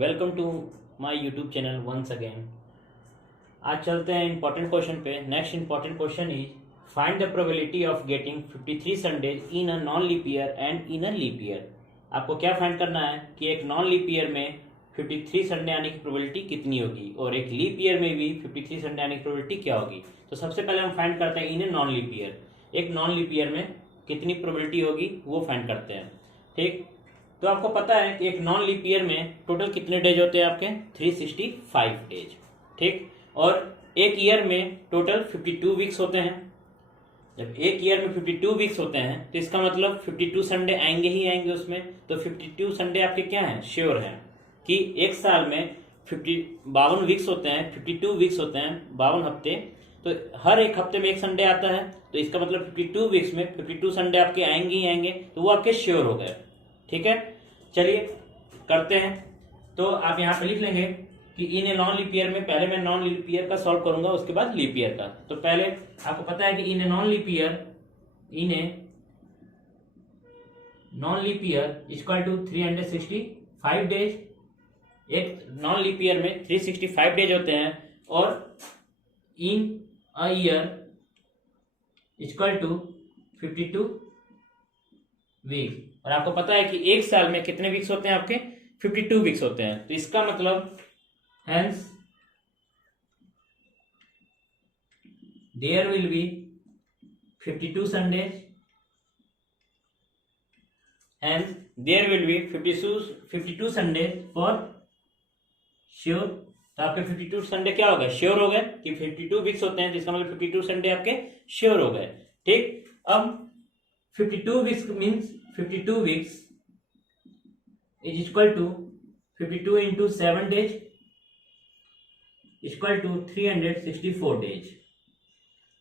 Welcome to my YouTube channel once again. आज चलते हैं इंपॉर्टेंट क्वेश्चन पे। Next important question is find the probability of getting 53 Sundays in a non leap year and in a leap year. आपको क्या find करना है कि एक नॉन लीप ईयर में 53 संडे आने की प्रोबेबिलिटी कितनी होगी और एक लीप ईयर में भी 53 संडे आने की प्रोबेबिलिटी क्या होगी। तो सबसे पहले हम फाइंड करते हैं इन ए नॉन लीप ईयर, एक नॉन लीप ईयर में कितनी प्रोबेबिलिटी होगी वो फाइंड करते हैं। ठीक, तो आपको पता है कि एक नॉन लीप ईयर में टोटल कितने डेज होते हैं आपके 365 डेज। ठीक, और एक ईयर में टोटल 52 वीक्स होते हैं। जब एक ईयर में 52 वीक्स होते हैं तो इसका मतलब 52 संडे आएंगे ही आएंगे उसमें। तो 52 संडे आपके क्या हैं, श्योर हैं कि एक साल में 52 वीक्स होते हैं, 52 वीक्स होते हैं, 52 हफ्ते। तो हर एक हफ्ते में एक संडे आता है, तो इसका मतलब 52 वीक्स में 52 संडे आपके आएंगे ही आएंगे, तो वो आपके श्योर हो गए। ठीक है, चलिए करते हैं। तो आप यहाँ पे लिख लेंगे कि in a non leap year में पहले मैं नॉन लीप ईयर का सॉल्व करूंगा, उसके बाद लीप ईयर का। तो पहले आपको पता है कि in a non leap year equal to 365 days. एक नॉन लीप ईयर में 365 डेज होते हैं और in a year equal to 52 weeks. और आपको पता है कि एक साल में कितने वीक्स होते हैं आपके 52 वीक्स होते हैं। तो इसका मतलब hence there will be 52 Sundays, hence there will be 52 Sundays for sure. तो आपके 52 संडे क्या हो गए, श्योर हो गए कि 52 वीक्स होते हैं, जिसका मतलब 52 संडे आपके श्योर हो गए। ठीक, अब 52 weeks means 52 weeks is equal to 52 into 7 days equal to 364 days.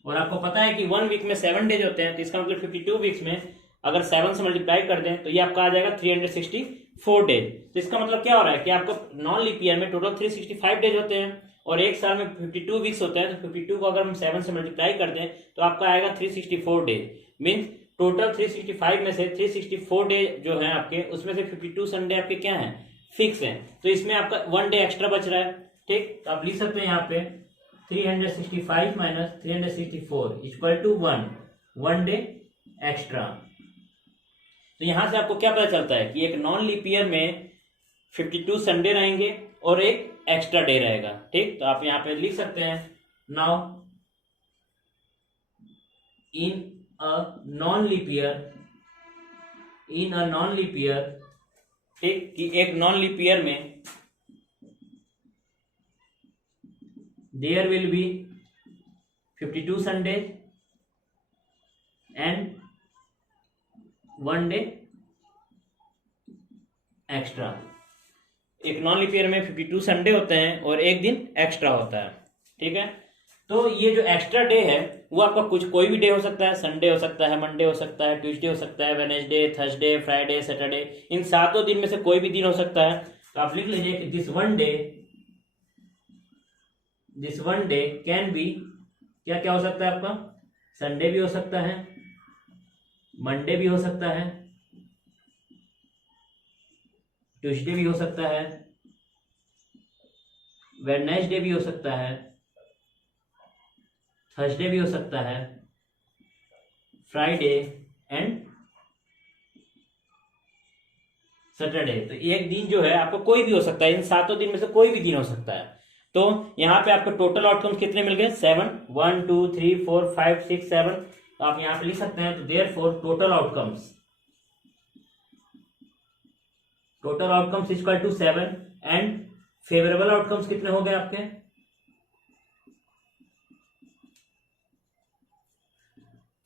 और आपको पता है कि 1 वीक में 7 डेज होते हैं, तो इसका मतलब 52 वीक्स में अगर 7 से मल्टीप्लाई कर दें तो ये आपका आ जाएगा 364 डेज। तो इसका मतलब क्या हो रहा है कि आपको नॉन लीप ईयर में टोटल 365 डेज होते हैं और एक साल में 52 वीक्स होते हैं। तो 52 को अगर हम 7 से मल्टीप्लाई कर दें तो आपका आएगा 364 डेज। मीन्स टोटल 365 में से 364 डे जो है आपके, उसमें से 52 संडे आपके क्या हैं, फिक्स हैं। तो इसमें आपका 1 डे एक्स्ट्रा बच रहा है। ठीक, तो आप लिख सकते हैं यहाँ पे 365 minus 364 equal to 1 day extra. तो यहां से आपको क्या पता चलता है कि एक नॉन लीप ईयर में 52 संडे रहेंगे और एक एक्स्ट्रा डे रहेगा। ठीक, तो आप यहाँ पे लिख सकते हैं now in a non leap year, ठीक, कि एक नॉन लीप ईयर में there will be 52 Sundays and 1 day extra. एक नॉन लीप ईयर में 52 संडे होते हैं और एक दिन एक्स्ट्रा होता है। ठीक है, तो ये जो एक्स्ट्रा डे है वो आपका कोई भी डे हो सकता है। संडे हो सकता है, मंडे हो सकता है, ट्यूसडे हो सकता है, वेडनेसडे, थर्सडे, फ्राइडे, सैटरडे, इन 7 दिन में से कोई भी दिन हो सकता है। तो आप लिख लीजिए कि this one day can be, क्या क्या हो सकता है आपका, संडे भी हो सकता है, मंडे भी हो सकता है, ट्यूसडे भी हो सकता है, वेडनेसडे भी हो सकता है, थर्सडे भी हो सकता है, फ्राइडे एंड सैटरडे। तो एक दिन जो है आपको कोई भी हो सकता है, इन 7 दिन में से कोई भी दिन हो सकता है। तो यहाँ पे आपको टोटल आउटकम्स कितने मिल गए, 7, 1 2 3 4 5 6 7। तो आप यहाँ पे लिख सकते हैं, तो therefore total outcomes equal to 7 and favourable outcomes कितने हो गए आपके,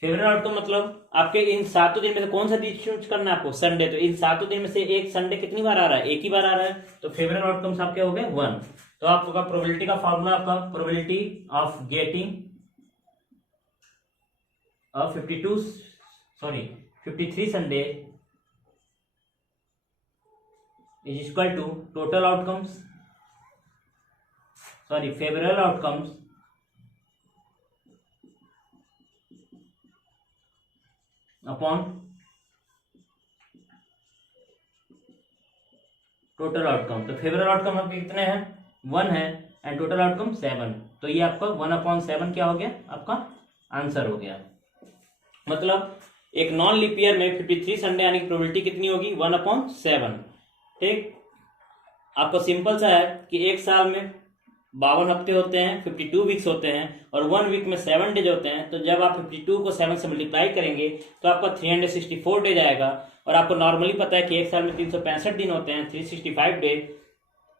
फेवरेबल आउटकम मतलब आपके इन 7 दिन में से कौन सा दिन चूज करना है आपको, संडे। तो इन 7 दिन में से एक संडे कितनी बार आ रहा है, एक ही बार आ रहा है। तो फेवरेबल आउटकम्स आपके हो गए 1। तो आपका प्रोबेबिलिटी का फॉर्मूला, आपका probability of getting 53 Sunday is equal to total outcomes, favourable outcomes upon total outcome, तो फेवरेबल आउटकम आपके कितने हैं, 1 है, एंड टोटल आउटकम 7, तो ये आपका 1/7 क्या हो गया, आपका आंसर हो गया। मतलब एक नॉन लीप ईयर में 53 संडे आने की प्रोबेबिलिटी कितनी होगी, 1/7। ठीक, आपको सिंपल सा है कि एक साल में 52 हफ्ते होते हैं, 52 वीक्स होते हैं, और 1 वीक में 7 डेज होते हैं। तो जब आप 52 को 7 से मल्टीप्लाई करेंगे तो आपका 364 डेज आएगा। और आपको नॉर्मली पता है कि एक साल में 365 दिन होते हैं, 365 डेज।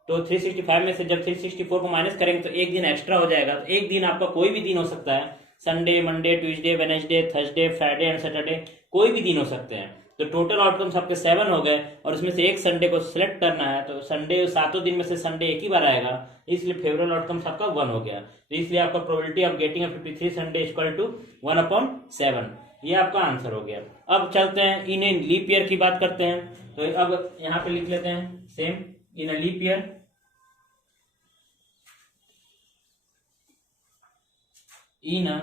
तो 365 में से जब 364 को माइनस करेंगे तो एक दिन एक्स्ट्रा हो जाएगा। तो एक दिन आपका कोई भी दिन हो सकता है, Sunday, Monday, Tuesday, Wednesday, Thursday, Friday and Saturday, कोई भी दिन हो सकते हैं। तो टोटल आउटकम्स आपके 7 हो गए, और उसमें से एक संडे को सिलेक्ट करना है। तो संडे, 7 दिन में से संडे एक ही बार आएगा, इसलिए फेवरेबल आउटकम्स आपका 1 हो गया। तो इसलिए आपका probability of getting 53 Sunday equal to 1/7, ये आपका आंसर हो गया। अब चलते हैं इन लीप ईयर की बात करते हैं। तो अब यहाँ पे लिख लेते हैं same in a leap year, in a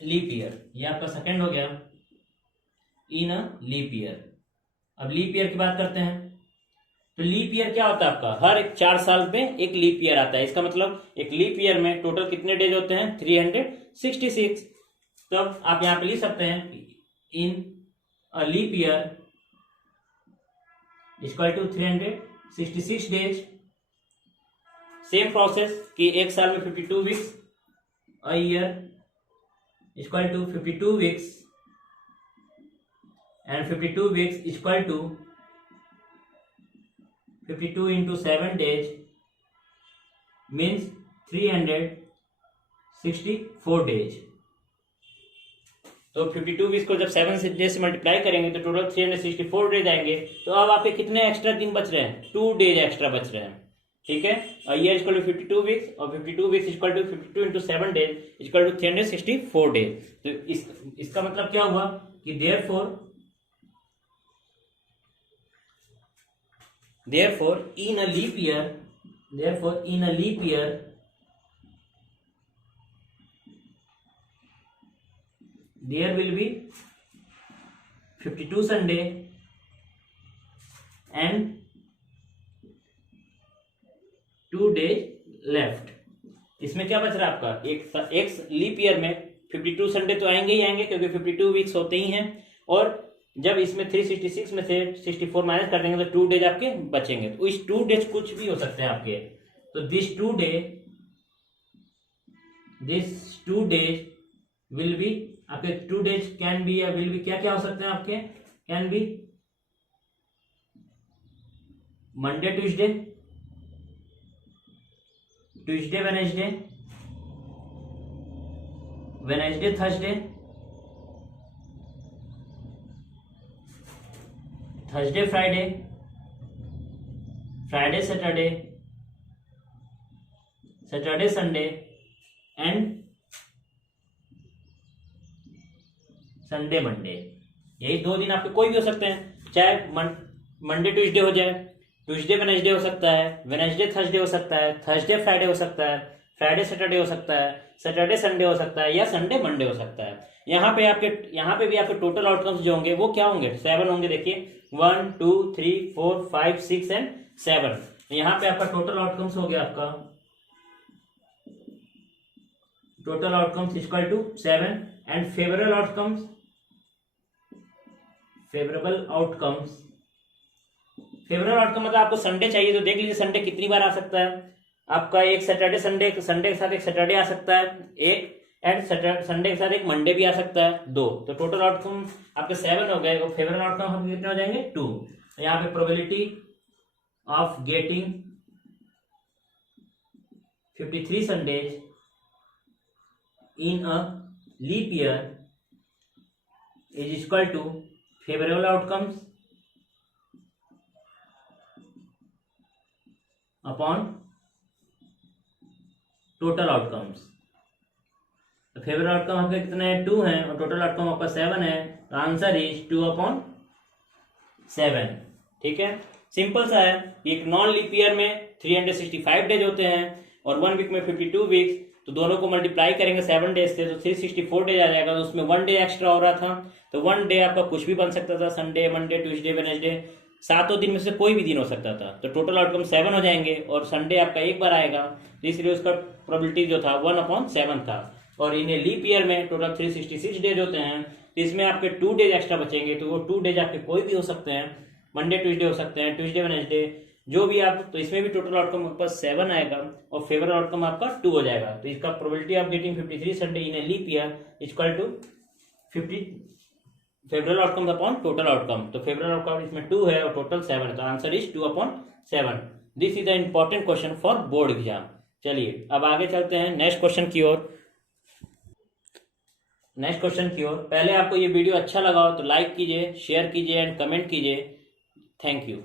leap year, ये आपका सेकंड हो गया, इन अ लीप ईयर। अब लीप ईयर की बात करते हैं। तो लीप ईयर क्या होता है आपका, हर एक 4 साल में एक लीप ईयर आता है। इसका मतलब एक लीप ईयर में टोटल कितने डेज होते हैं, 366। तो अब आप यहां पे लिख सकते हैं in a leap year equal to 366 days. Same process कि एक साल में 52 weeks, a year equal to 52 weeks, and 52 weeks is equal to 52 into 7 days means 364 days। तो 52 वीक्स को जब 7 से डेज से मल्टीप्लाई करेंगे तो टोटल 364 डेज आएंगे। तो अब आपके कितने एक्स्ट्रा दिन बच रहे हैं, 2 डेज एक्स्ट्रा बच रहे हैं। ठीक है, और ये इक्वल टू 52 वीक्स, और 52 weeks equal to 52 into 7 days equal to 364 days. तो इसका मतलब क्या हुआ कि Therefore, in a leap year, there will be 52 Sunday and 2 days left। इसमें क्या बच रहा है आपका, एक लीप ईयर में 52 संडे तो आएंगे ही आएंगे, क्योंकि 52 वीक्स होते ही हैं। और जब इसमें 366 में से 64 माइनस कर देंगे तो 2 डेज आपके बचेंगे। तो इस 2 डेज कुछ भी हो सकते हैं आपके। तो this two days will be आपके, 2 डेज कैन बी या विल बी, क्या क्या हो सकते हैं आपके, can be Monday Tuesday, Wednesday, Thursday, Friday, Saturday, Sunday and Sunday Monday. यही 2 दिन आपके कोई भी हो सकते हैं, चाहे मंडे ट्यूसडे हो जाए, ट्यूसडे वेडनेसडे हो सकता है, वेडनेसडे थर्सडे हो सकता है, थर्सडे फ्राइडे हो सकता है, फ्राइडे सैटरडे हो सकता है, सैटरडे संडे हो सकता है, या संडे मंडे हो सकता है। यहाँ पे भी आपके टोटल आउटकम्स जो होंगे वो क्या होंगे, 7 होंगे। देखिए 1 2 3 4 5 6 एंड 7। यहाँ पे आपका टोटल आउटकम्स हो गया, आपका total outcomes equal to 7 and favourable outcomes मतलब आपको संडे चाहिए तो देख लीजिए संडे कितनी बार आ सकता है आपका। एक सैटरडे संडे के साथ एक सैटरडे आ सकता है, एक एंड संडे के साथ एक मंडे भी आ सकता है, 2। तो टोटल आउटकम आपके 7 हो गए, और फेवरेबल आउटकम हम कितने हो जाएंगे, 2। तो यहाँ पे probability of getting 53 Sundays in a leap year is equal to favourable outcomes upon total outcomes. तो फेवरेबल आउटकम आपके कितने हैं, 2 हैं, और टोटल आउटकम आपका 7 है। तो आंसर इज 2/7। ठीक है, सिंपल सा है। एक नॉन लीप ईयर में 365 डेज होते हैं, और 1 वीक में 52 वीक्स। तो दोनों को मल्टीप्लाई करेंगे 7 डेज से तो 364 डेज आ जाएगा। तो उसमें 1 डे एक्स्ट्रा हो रहा था, तो 1 डे आपका कुछ भी बन सकता था, संडे, मंडे, ट्यूसडे, वेडनेसडे, सातों दिन में से कोई भी दिन हो सकता था, तो टोटल आउटकम 7 हो जाएंगे। और संडे आपका एक बार आएगा, तो इसलिए उसका प्रोबेबिलिटी जो था 1/7 था। और इन्हें लीप ईयर में टोटल 366 डेज होते हैं, तो इसमें आपके 2 डेज एक्स्ट्रा बचेंगे, तो वो 2 डेज आपके कोई भी हो सकते हैं, मंडे ट्यूसडे हो सकते हैं, ट्यूसडे वेडनेसडे, जो भी आप, तो इसमें भी टोटल आउटकम आपके पास 7 आएगा और फेवरेबल आउटकम आपका 2 हो जाएगा। तो इसका probability of getting 53 Sunday in a leap year equal to 50 favourable outcome upon total outcome. तो फेवरेबल आउटकम इसमें 2 है और टोटल 7 है, तो answer is 2/7। This is the important question for board exam. चलिए अब आगे चलते हैं नेक्स्ट क्वेश्चन की ओर। पहले आपको ये वीडियो अच्छा लगा हो तो लाइक कीजिए, शेयर कीजिए एंड कमेंट कीजिए। Thank you.